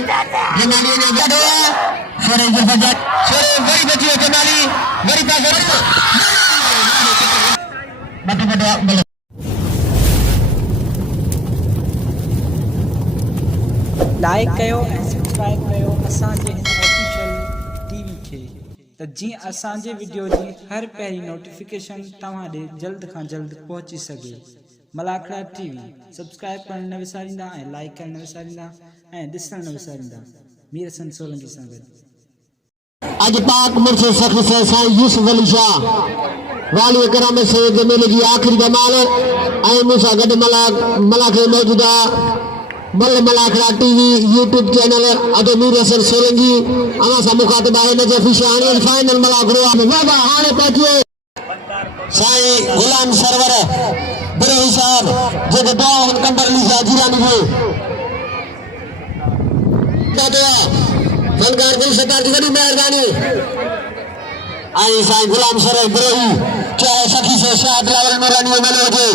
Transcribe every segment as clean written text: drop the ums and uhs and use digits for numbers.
जमाली ने गडो छोरे जफर छोरे वरी बची Jamali worry pass but but like कयो ऐं सब्सक्राइब कयो असांजे हिन ऑफिशियल टीवी खे त जीअं असांजे वीडियो जी हर पहिरीं नोटिफिकेशन तव्हां ॾे जल्द खां जल्द पहुची सघे। मलाखड़ा टीवी सब्सक्राइब करण न विसारींदा ऐं लाइक करण न विसारींदा ऐं ॾिसण न विसारींदा। मीर हसन सोलंकी सां गॾु आज पाक मुर्शद सख्त से साईं यूसुफ अली शाह वाली करम से मेले की आखिरी जमाल ऐं मूंसां गॾु मलाखे मौजूदा मल मलाखड़ा टीवी यूट्यूब चैनल अदो मीर हसन सोलंकी अवां सां मुखातिब आहे नजफ़ी हाणे फाइनल मलाखड़ो आहे बाबा हाणे पहुचे साईं गुलाम सरवर बिरही साहब जेके दुआउनि कंदड़ लिखा जीरानी हुए फनकार गुल सरदार की बड़ी मेहरबानी आई साईं गुलाम सरवर बिरही चाहे सखी से शाह लावल नूरानी मिले हुजे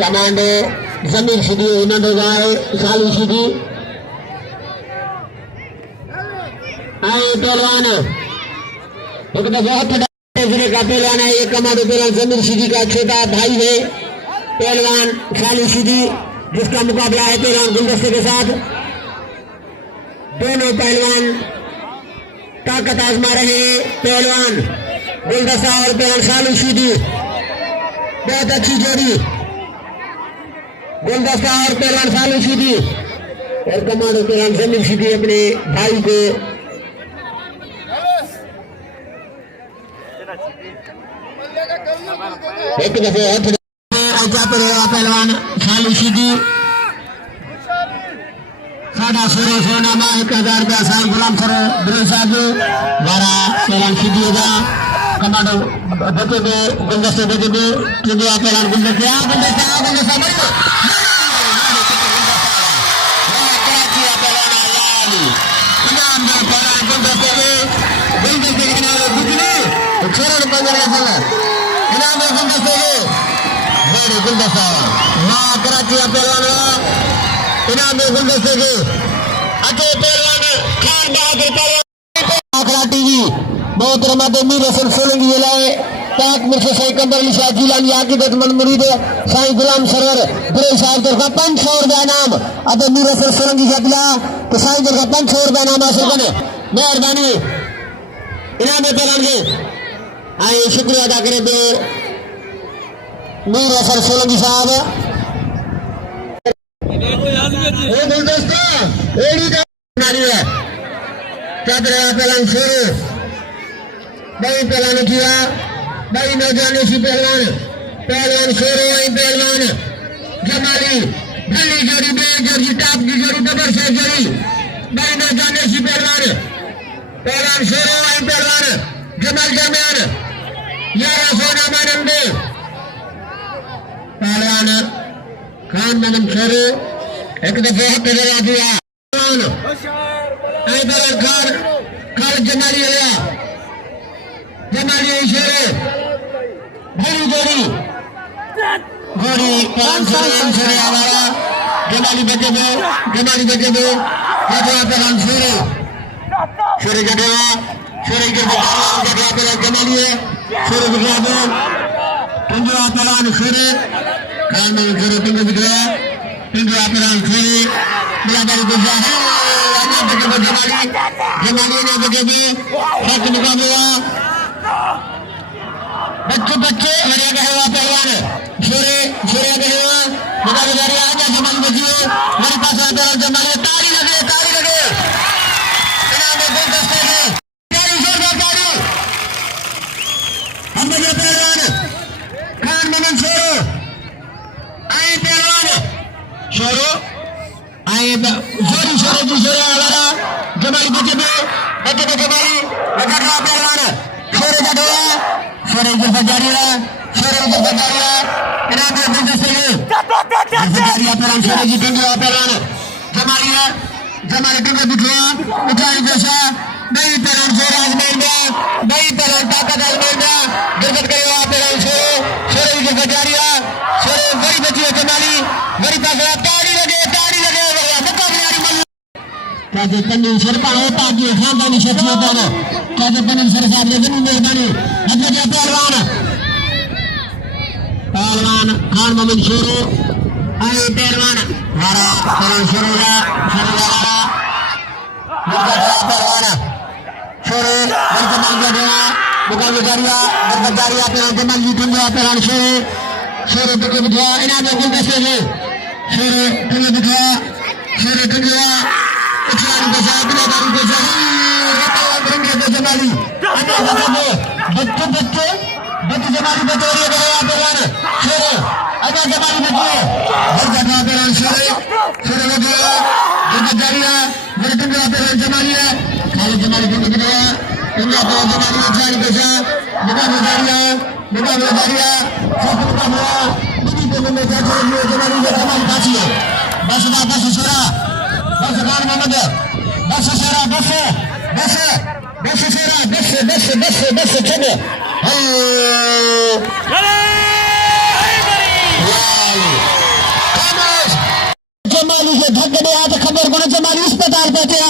कमांडो जमीन सीधी नंढो गाय साली सीधी आई पहलवान एक दफा हथ जिले का पहलवान है। एक कमांडो पहलवान जमीन सीधी का छोटा भाई है पहलवान साली सीधी जिसका मुकाबला है पहलवान गुलदस्ते के साथ। दोनों पहलवान ताकत आजमा रहे हैं। पहलवान गुलदस्ता और पहलवान साली सीधी बहुत अच्छी जोड़ी गुलदस्ता और पहलवान सालू सीधी और कमांडो पहलवान जमीन सीधी अपने भाई को एक दफे पहलवान सालू सीधी साढ़ा सोलह सोनामा 1000 रुपया साईं गुलाम सरो बिरही साहब 12 पहलवान सीधी होगा कमांडो बचे में गुलदस्ते बचे में टिंडो पहलवान गुलदस्ता कराची पहलवान इनाम गुलदस्ते के अचे पहलवान खान बहादुर मलाखड़ा टीवी बहुत रमाते मीर हसन सोलंकी के लिए पाक मुर्शद साईं कंदर अली शाह जीलानी आकिदतमंद मुरीद साईं गुलाम सरवर बिरही साहब तरफा 500 रुपया इनाम अदो मीर हसन सोलंकी का दिला तो साईं तरफा 500 रुपया इनाम हासिल करने मेहरबानी इनाम पहलवान के आई शुक्रिया अदा करे दो मीर हसन सोलंकी साहब पहलवान शेरू बई पहलवान किया बई नौजवान पहलवान पहलवान शेरू पहलवान जमाली भली जोड़ी जोड़ी टाप की जोड़ी डबर से जोड़ी बई नौजवान पहलवान पहलवान शेरू पहलवान जमाल दरमियान यारा सोना मानंदे पहलवान खान मनम शेरू एक दफे हाथ लगा दिया खान खान जमाली आया जमाली शेरे भली जोड़ी घोड़ी शेरे आवारा जमाली बचे दो पहलवान शेरे शेरे जगह शेरे के पहलवान जमाली है शेरे दिखा दो टिंडो पहलवान शेरे खान में शेरे टिंडो दिखा टिंडो पहलवान शेरे बराबर जमाली ने बचे मुकाबला बच्चे हरिया का हुआ पहलवान शेरे का हुआ मुकाबला आजा जमाली बची मेरे पास जमाली ताली लगे इनाम गुलदस्ते के ताली हम पहलवान खान मनन शेरो आए पहलवान शेरो आए जोड़ी शेरे की शेरे वाला जमाली बचे जमाली रखा पहलवान शेरे का डोला शेरे की फजारिया इनाम गुलदस्ते के फजारिया पहलवान शेरे की टिंडो पहलवान जमाली टिंडो दिखा उठाई जैसा नई पहलवान शेरे आजमेर में नई पहलवान ताकत आजमेर में गिरफ्त करेगा पहलवान शेरे की फजारिया शेरे वरी बची जमाली वरी पास ताड़ी लगे कैसे पंडित सर का होता कि खानदानी शख्सियत है कैसे पंडित सर साहब ने जरूर मेहरबानी हजरत पहलवान खान मोहम्मद शेरू आए पहलवान हमारा पहलवान शेरू पहलवान शेरू मुकाबले जारिया पहलवान जीतेंगे पहलवान शेरू के बुझा इनाम में कैसे है शेरू के बुझा शेरू के बुझा उछाल के साथ दारू के साथ जमाली बच्चे जमाली बतौरिए गया पहलवान शेरू अगर जमाली बच्चे पहलवान शेरू लगा जारिया मेरे टंगा पहलवान जमाली है खाली जमाली को बुझा टंगा पहलवान जमाली उछाल के साथ मुकाबले जारिया सब मुकाबला बिल्कुल को में जाते हैं जमाली का कमाल काची है बस शेरा बस खान मोहम्मद बस शेरा बस चले जमाली के धक्के दे आज खबर को जमाली अस्पताल बैठे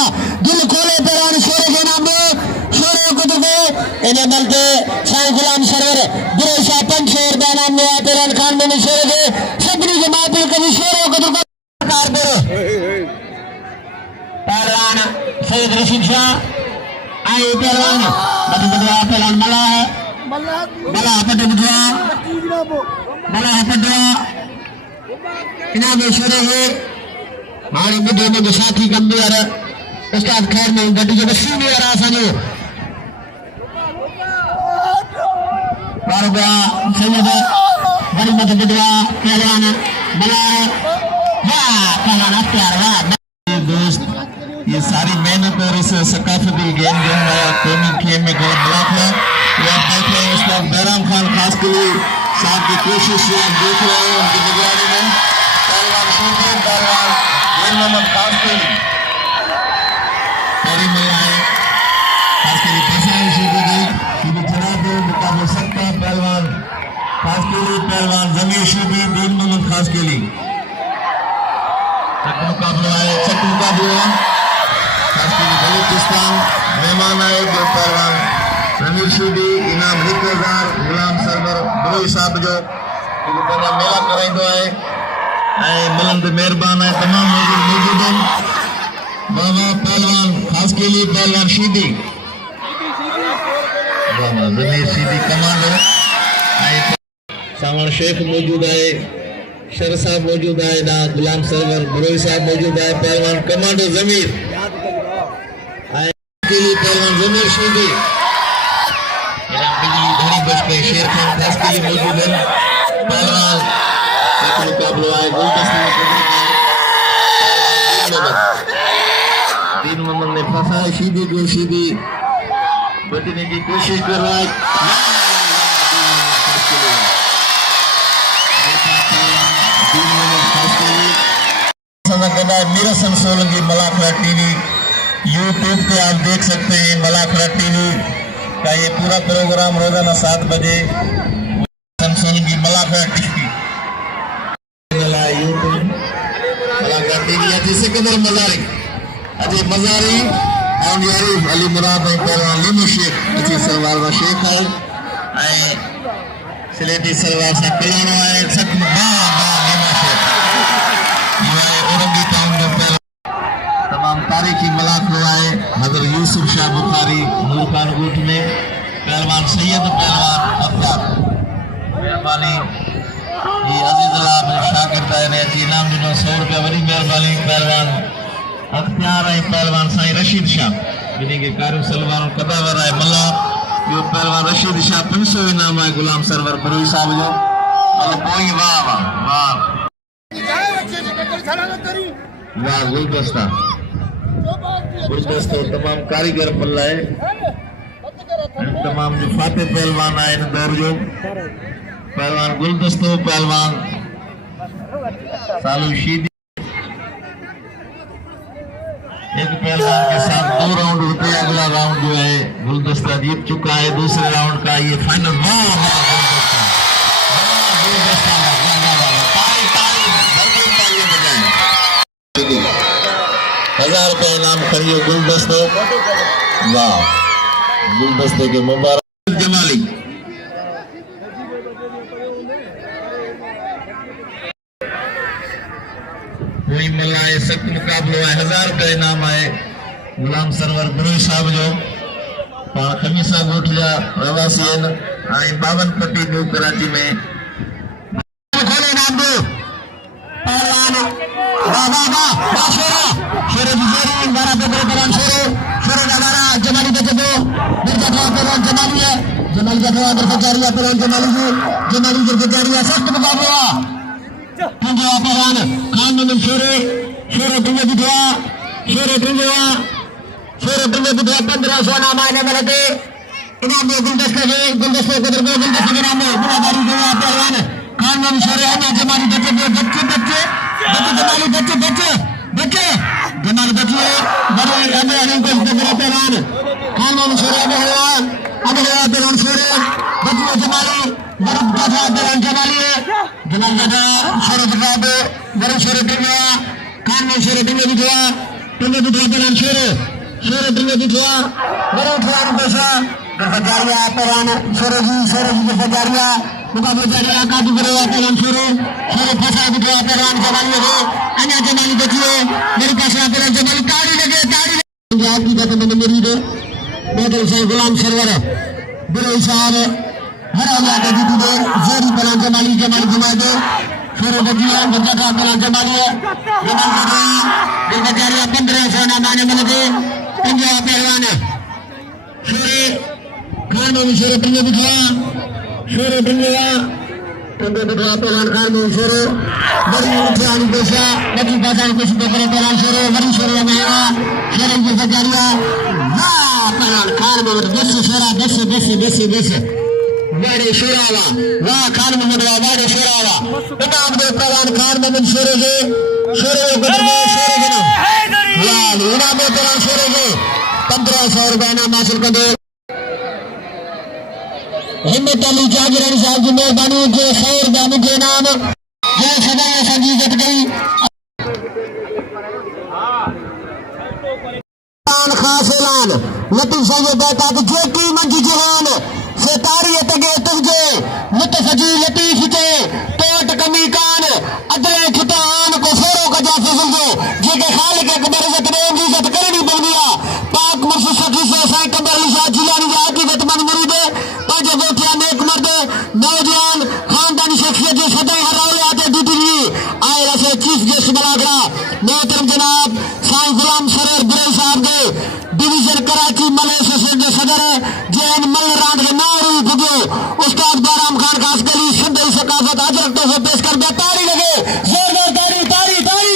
दिल खोले पहलवान शेरे के नाम में शेरे को दे इन्हें मिलते साईं गुलाम सरवर बुरेशा पंचेर का नाम में पहलवान खान में शेरे के सबनी जमात कभी शेरों को सरकार दे पहलवान सैयद रशीद शाह आए पहलवान पहलवान मला पटवा इनाम शेरे है हमारी मुद्दे में साथी गंभीर उस्ताद खैर में गड्डी जो सीनियर आसानी बारगा सैयद बड़ी मत बुदवा पहलवान मला पहलवान अख्तियार दोस्त ये सारी मेहनत और इस सकाफती गेम जो है कौमी खेल में गलत ब्लॉक है ये आप देख रहे हैं इस वक्त बैराम खान खास के लिए साहब की कोशिश से आप देख रहे हैं उनकी निगरानी में पहलवान सुल्तान पहलवान मोहम्मद खास के लिए और महिलाएं खास के लिए पहचान शुरू गई कि जनाब मुकाबले सकता है पहलवान खास के लिए पहलवान जमीर शुदी दीन मोहम्मद खास के लिए मुकाबला है चक मुकाबला खास के लिए बलूचिस्तान मेहमान आए जो पहलवान रमीर शुदी इनाम 1000 गुलाम सरवर बलोई साहब जो मेला कराइंदो आहे ऐं मिलन ते मेहरबान है तमाम मौजूद हैं बाबा पहलवान खास के लिए पहलवान शीदी जमीर शीदी कमांडो सावण शेख मौजूद है शर साहब मौजूद है ना गुलाम सरवर बरोई साहब मौजूद है पहलवान कमांडो जमीर के लिए पहलवान जमीर शीदी बिजली धड़ी बच गई शेर खान खास के लिए मौजूद है पहलवान मुकाबला है दीन मोहम्मद ने फंसा शीदी को शीदी बचने की कोशिश कर रहा है मीरसन सोलंकी मलाखड़ा टीवी यूट्यूब पे आप देख सकते हैं मलाखड़ा टीवी का ये पूरा प्रोग्राम रोजाना 7 बजे Solanki Malakhra TV YouTube Malakhra TV अजी सिकंदर मजारी अजी मजारी अली मुराद पहलवान लिमू शेख अजी सरवार का शेख है सिलेटी सरवार से कलानो है सक लिमू शेख तमाम तारीखी मलाक हुआ है हजर यूसुफ शाह बुखारी नूर खान गुट में पहलवान सैयद पहलवान अफ्तार मेहरबानी ये अजीजुल्लाह में शागिर्द ने अची इनाम दिनो 100 रुपया वरी मेहरबानी पहलवान अख्तियार है पहलवान साईं रशीद शाह जिन्हें के कारु सलवान कदावर है मल्ला यो पहलवान रशीद शाह 500 इनाम है गुलाम सरवर बरोई साहब जो मतलब कोई वाह वाह वाह वाह गुलदस्ता तमाम कारीगर पल्ला है तमाम जो फाते पहलवान आए इन दौर जो पहलवान गुलदस्तो पहलवान सालू शीदी एक पहलवान के साथ 2 राउंड रुपए अगला राउंड जो है गुलदस्ता जीत चुका है दूसरे राउंड का ये फाइनल गुलदस्ता 1000 रुपए इनाम खड़ियो गुलदस्तो वाह गुलदस्ते के मुबारक जमाली कोई मल्ला है सख्त मुकाबलो है 1000 रुपए इनाम है गुलाम सरवर गुरु साहब जो पाण खमीसा गोठ जा प्रवासी आहिनि ऐं 52 पट्टी न्यू कराची में खोले नाम दो पहलवान वाह वाह वाह शेर जी शेर 12 पे पहलवान शेर दादा जमाली के दो मिर्जा का पहलवान जमाली है जमाली का पहलवान सरकारिया पहलवान जमाली के सरकारिया सख्त मुकाबला पंजा पहलवान खान में शेर दुनिया दिखा शेर दुनिया 1500 नाम आने वाले थे इनाम में गुलदस्ते को दरबार गुलदस्ते के नाम में बुलादारी के पहलवान खान में शेर है जमाली बच्चे जमाली बच्चे बड़े अमेरिकन को पहलवान खान में शेर है पहलवान शेर बच्चे जमाली बड़ा पहलवान जमाली शेर दिखा दो बड़े शेर दुनिया खान में शेर दुनिया दिखा पहलवान शेर दुनिया दिखा बड़े पहलवान पैसा गफजारिया पहलवान शेर जी गफजारिया मुकाबले जारिया काबू करेगा पहलवान शेर फंसा दिखा पहलवान जमाली हो अन्य जमाली बचिए मेरे पास पहलवान जमाली ताड़ी लगे पंजाब की बात मैंने मेरी दे बहुत से गुलाम सरवर बड़े साहब हर आया के जीती दे जेरी पहलवान जमाली घुमा दे शेर बचिए बच्चा का पहलवान जमाली है गफजारिया 1500 नाम आने वाले थे पंजाब पहलवान शेर खान में शेर दुनिया दिखा शेर दुनिया पहलवान खान में शेर बड़ी उठानी पेशा बड़ी बाजार कुछ तो करे पहलवान शेर बड़ी शेर मेरा शेर की सजारिया वाह पहलवान खान में 10 बड़े शेरावा वाह खान में बड़े शेरावा इनाम दे पहलवान खान में शेर के वाह इनाम दे पहलवान शेर के 1500 रुपए इनाम हासिल कर दो हिम्मत अली जागरण साहब की मेहरबानी के 100 रुपए के नाम जो सदा संगी जट गई खास ऐलान लतीफ संजय कहता कि जे की मंजी जहान से तारी तगे तुझे मुतफजी लतीफ के टोट कमी कान अदले खितान को फेरो का जा फिजल दो जे के खालिक अकबर इज्जत ने इज्जत करनी बन गया पाक मुर्शिद सखी से साईं कमर अली शाह जिलानी जा की वतमन मुरीद पाजे गोठिया नेक मर्द नौजवान खानदानी शख्सियत जो सदा हराले आते ड्यूटी आए रसे चीफ गेस्ट बलागरा मोहतरम जनाब साईं गुलाम सरवर बुरई साहब के डिवीजन कराची मलेशिया के सदर जैन मल रात के नारू भुगो उस्ताद बाराम खान खास गली सिंधी सकाफत हजरत से पेश कर दे ताली लगे जोरदार ताली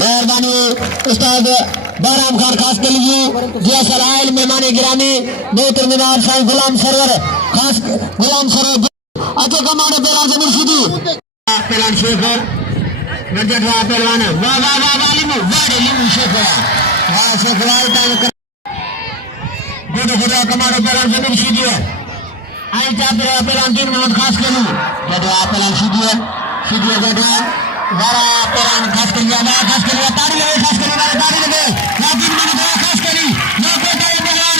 मेहरबानी उस्ताद बाराम खान खास गली जी जैसल आयल मेहमान गिरामी मोहतरम जनाब साईं गुलाम सरवर खास गुलाम सरवर अच्छे कमाने पे राजा मुर्शिदी पहलवान शेख नजर पहलवान वाह लिमू लिमू शेख वाह शेख वाह खुदा कमाने पहलवान जमीन सीधी है आई चाहते पहलवान दिन में खास करूं जब पहलवान सीधी है जब वारा पहलवान खास कर लिया तारी लगे खास कर लिया तारी लगे ना दिन में खास करी ना कोई पहलवान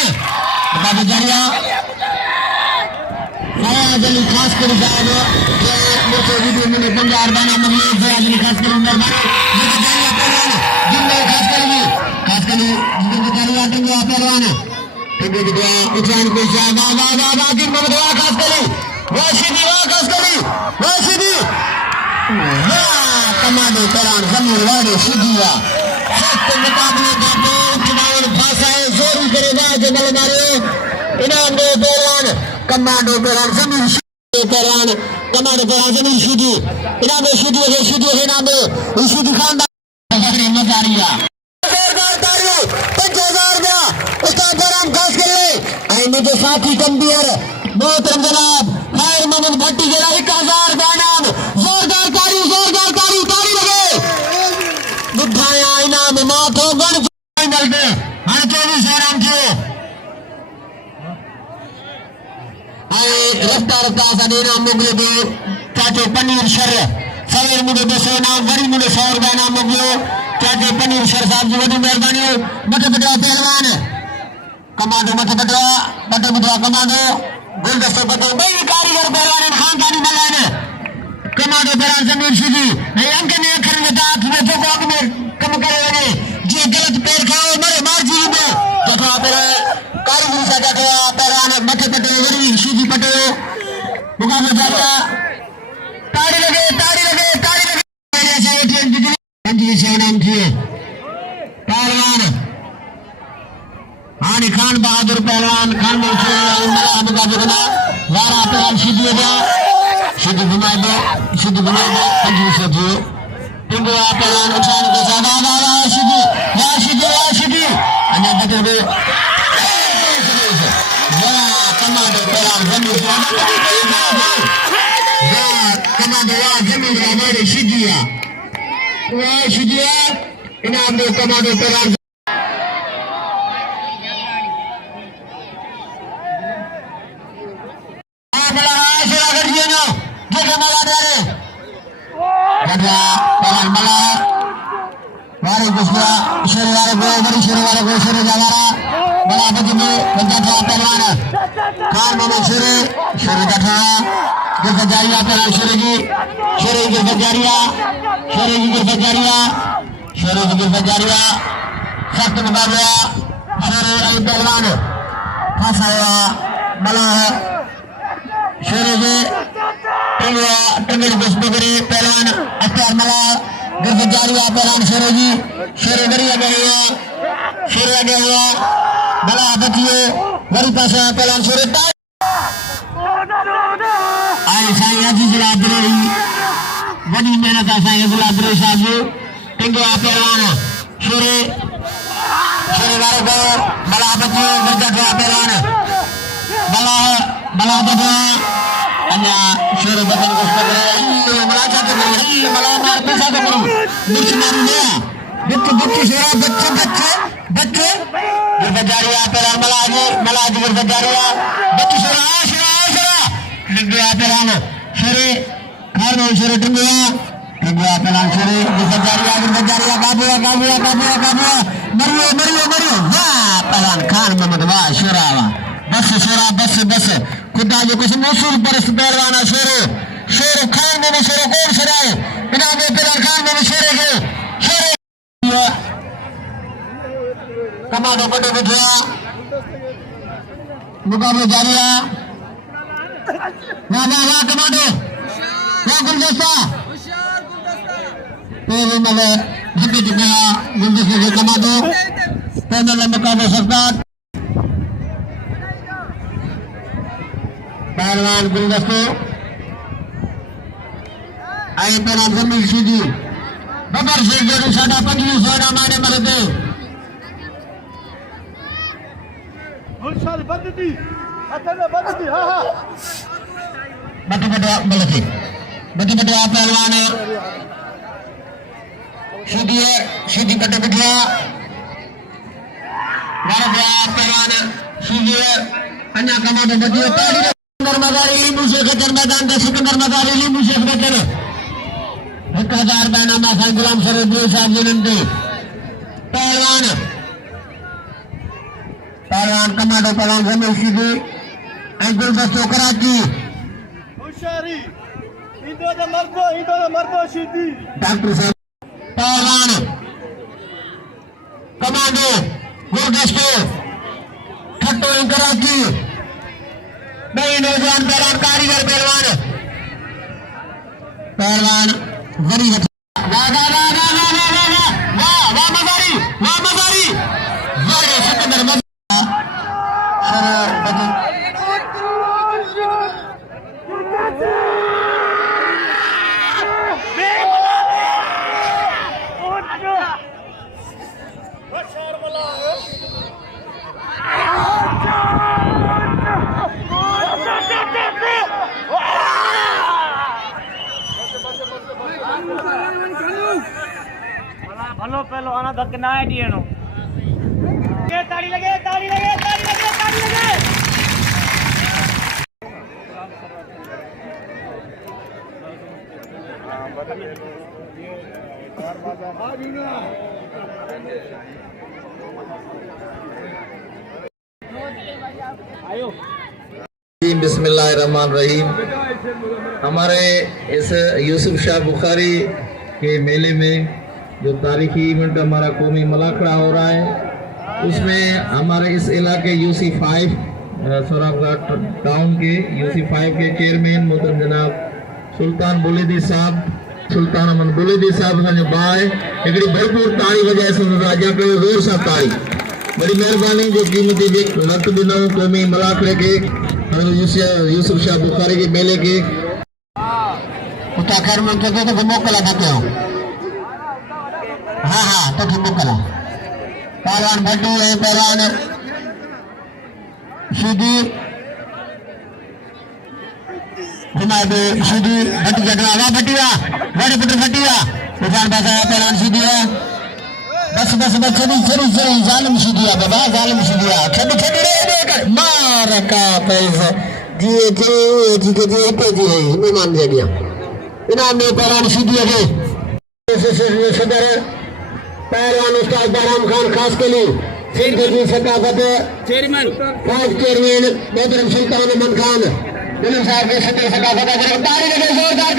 बाबू जारिया जल्दी खास कर जाओ ये मुझे वीडियो में 50 बाना महीने से जल्दी खास करूं मेहरबानी जारिया पहलवान दिन में खास करी जारिया टंगा पहलवान टिके दिया इजान को जावा वाह दिन में दुआ खास करी वाह सीधी वाह कमांडो पहलवान जमीन वाड़े सीधिया सख्त मुकाबले का चुनाव भाषा है जोर करेगा जंगल मारे इनाम दे पहलवान कमांडो पहलवान जमीन पहलवान कमांडो पहलवान जमीन सीधी इनाम दे सीधी है इनाम दे सीधी खानदान मजा आ रही है 5000 उस्ताद बाराम खास कर ले आई मुझे साथी कंबियर मोहतरम जनाब खैर मोहम्मद भट्टी के 1000 का इनाम जोरदार ताली लगे बुद्धाया इनाम माथो गण फाइनल में हर 24 आराम थे आई रफ्ता साडे इनाम मोगले दो चाचो पनीर शर सवेर मुझे 200 इनाम वरी मुझे 100 रुपया इनाम मोगलो चाचे पनीर सर साहब जी वॾी महिरबानी मथे बटवा पहलवान कमांडो मथे बटवा कमांडो गुलदस्तो बटो ॿई कारीगर पहलवान आहिनि खानदानी मल्ला आहिनि कमांडो पहलवान ज़मीर शिदी ऐं अंग में अखरनि जे दांत में जेको अॻ में कमु करे वञे जीअं ग़लति पैर खाओ मारिजी वेंदो तंहिंखां पहिरियों कारीगरी सां गॾु पहलवान मथे बटो वरी शिदी बटो मुक़ाबिलो जारी आहे ताड़ी लगे पहलवान हानि खान बहादुर पहलवान खान मुक़ाबिलो वारा पहलवान सिद्धी घुमाइबो 2500 थियो पिंडो पहलवान उठान के साथ सिद्धी अञा बटे कमांडो पहलवान जमीन मेरे सिद्धिया इनाम दो कमांडो पहलवान सख्त मुकाबला शेर अली पहलवान फंसाया बला शेर के टंगड़ी पुष्पगरी पहलवान अख्तियार मला गिरफ्त जारी है पहलवान शेर डरिया गया हुआ बला बचिए वरी पास पहलवान शेर आई साईं अजीज अब्दुल वडी मेहनत साईं अब्दुल साहब टिंगो पहलवान शेर वाले को बला बचिए गिरफ्त पहलवान बला बचा अन्या शेर बदन को मलाचा तो नहीं मला मार पैसा तो करूं मिर्च मारू ले बच्चे शेरा बच्चे गिरफ्तारिया पहलवान मलाजी गिरफ्तारिया बच्चे शेरा लिंगया पहलवान शेरे खार में शेर टिंगया पहलवान शेरे गिरफ्तारिया काबू मरियो वाह पहलवान खान मोहम्मद वाह शेरा बस खुदा जो कुछ मौसूल परस्त पहलवान शेर खान में शेर कौन शेराए इनाम पहलवान खान में शेर कमांडो बटो बिठा मुकाबला जारी है वाह कमांडो वाह गुलदस्ता पहले मले धक्के दिखाया गुलदस्ते के कमांडो पहले मुकाबला सरदार पहलवान गुलदस्तो आई पहलवान जमील सीधी बबर से जोड़ी 2500 माने मरते बटे पहलवान सीधी बटे बिठा पहलवान सीधी अन्य कमांडो बचिए सिकंदर मदारी लींबू शेख खचर मैदान का सिकंदर मदारी लींबू शेख खचर 1000 बैनामा साईं गुलाम शरीफ साहब जी नंदी पहलवान कमांडो पहलवान जमील सीधी गुलदस्तो कराची डॉक्टर साहब पहलवान कमांडो गुलदस्तो ठट्टो कराची नई नौजवान पहलवान कारीगर पहलवान वरी मजारी सिकंदर भलो पहलो आना धक ना है दिएनो ताड़ी लगे हां बिस्मिल्लाहिर्रहमानिर्रहीम। हमारे इस यूसुफ शाह बुखारी के मेले में जो तारीखी इवेंट हमारा कौमी मलाखड़ा हो रहा है, उसमें हमारे इस इलाके UC5 सोराबघाट टाउन के UC5 के चेयरमैन मोहतरम जनाब सुल्तान बुलेदी साहब, सुल्तान अमन बुलेदी साहब असांजो भाउ आहे। हिकिड़ी भरपूर ताड़ी वॼाए सघंदा, अॼु कयो ज़ोर सां ताड़ी। बड़ी महिरबानी जो क़ीमती वक़्त ॾिनो क़ौमी मलाखड़े के यूसुफ शाह बुखारी के मेले के उता खैर मन तो मोकला था क्यों? हाँ हाँ तो मोकला पहलवान भट्टू है, पहलवान सीधी सीधी भट्टी जगह वाह भट्टिया बड़े पुत्र भट्टिया दुकान पास आया पहलवान सीधी है। बस बस बस चली चली चली जालिम सीधिया बाबा, जालिम सीधिया छड़ छड़ रे मार का पैसा जी जी जी के जी पे जी है मेहमान दे दिया इनाम में पहलवान सीधिया के सदर पहलवान उस्ताद बाराम खान खास के लिए सिंध की सकाफत चेयरमैन फाइव चेयरमैन मोहतरम सुल्तान अमन खान दिलीप साहब के सदर सकाफत ताड़ी लगे, जोरदार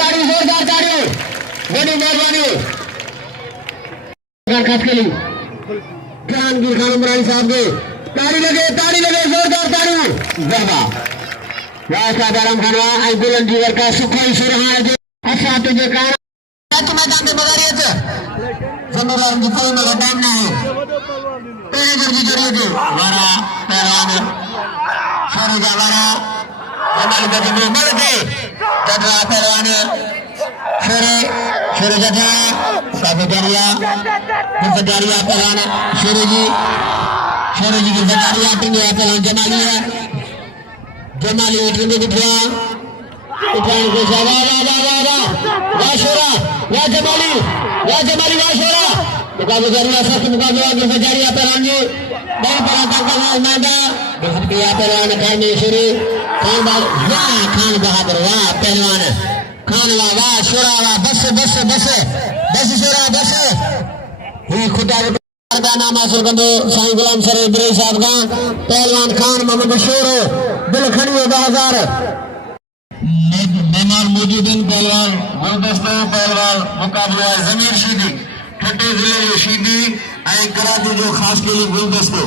ताड़ी बड़ी मेहरबानी खास के लिए जहांगीर खान उमरानी साहब के ताड़ी लगे जोरदार ताड़ी वाह वाह बाराम खान वाह बुलंद जीवर का सुखोई सुरहा जो अच्छा तुझे कारण मैदान में बगारियत जमीरान की कोई मैदान ना है पहले दर्जी जोड़िए थे वारा पहलवान शोरुजा वारा जमाल गजी में मल के जटरा पहलवान शेरे जटरा साबुदारिया पहलवान शेरे जी की जटारिया टिंगे पहलवान जमाली टिंगे बिठिया उठान को वाह शोरा वाह जमाली वाह शोरा मुकाबला जरिया सख्त मुकाबला जरिया पहलवान जी बहुत बड़ा ताकत मादा बिया पहलवान खान शेरे खान बहादुर वाह पहलवान खान वाह शोरा वाह बस शोरा बस ही खुदा नाम हासिल कंदो साईं गुलाम सर इब्राहिम साहब का पहलवान खान मोहम्मद शोरो दिल खड़ियो 2000 मेहमान मौजूद हैं। पहलवान गुलदस्तो पहलवान मुकाबला है जमीर शीदी ठट्टे जिले जो शीदी ऐं कराची जो खास के लिए गुलदस्तो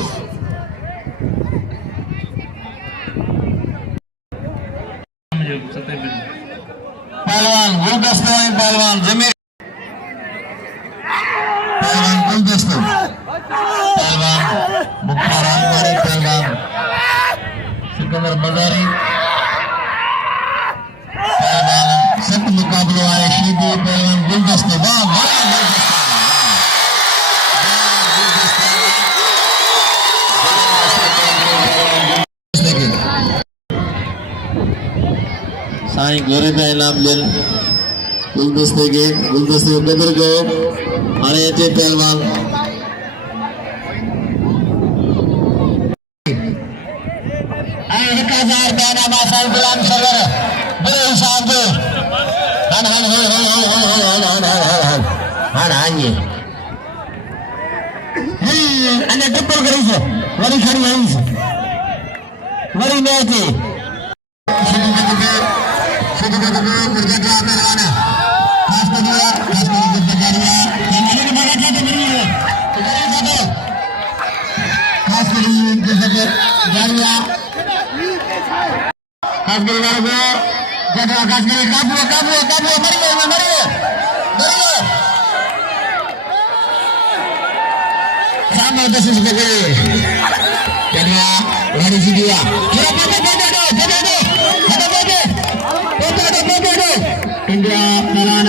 पहलवान गुलदस्तो है पहलवान जमीर पहलवान गुलदस्तो पहलवान मुख्तार आलमारी पहलवान सिकंदर मजारी पहलवान सख्त मुकाबला है शीदी पहलवान गुलदस्तो वाह साईं गोरे का इनाम ले गुलदस्ते को कदर कयो हाणे अचे पहलवान 1000 बैनामा साईं गुलाम सरवर बड़े हिसाब से ये अने टप्पर करी से वरी खड़ी आई से वरी मैच इंडिया पहलवान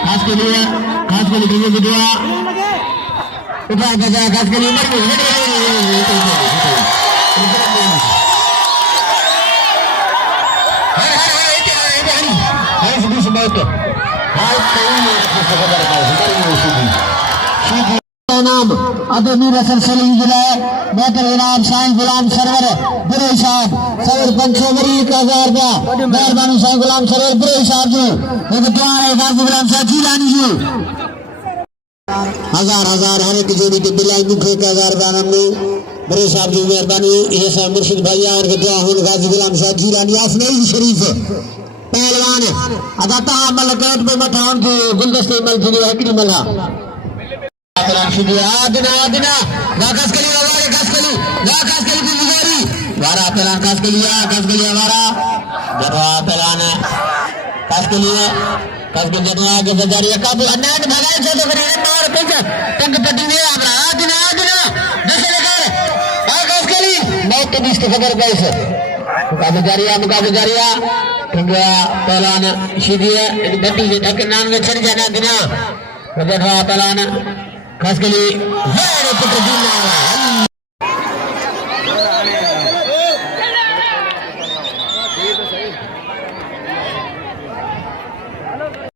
खास के लिए दुआ उठा खास के लिए नाम अदमीर हसन सलीम जिला बेहतर इनाम साईं गुलाम सरवर बुरे साहब सवर 500 1000 रुपया मेहरबानी साईं गुलाम सरवर बुरे साहब जी एक दुआ है गाजी गुलाम साहब जीलानी जी 1000 हर एक जोड़ी के बिलाई मुखे 1000 रुपया नाम बड़े साहब की मेहरबानी ये सब मुर्शिद भाई और के दुआ होने गाजी गुलाम साहब जीलानी असनई शरीफ पहलवान अदाता अमल कैट पे मठान के गुलदस्ते मल थी हकरी मला पहलवान शुद्ध आदिना आदिना वाकस के लिए वारे कस के लिए वाकस के लिए गुजारी वारा पहलवान कस के लिए वारा जरा पहलवान कस के लिए जटवा के बजारी काबू अन्नाट भगाई से तो करे मार पिच टंग पट्टी में आदिना दस लेकर आकाश के लिए बहुत तो 20 खबर कैसे मुकाबले जारिया ठंगा पहलवान सीधी एक बट्टी से ढक नाम में छड़ जाना दिना जटवा पहलवान खास के लिए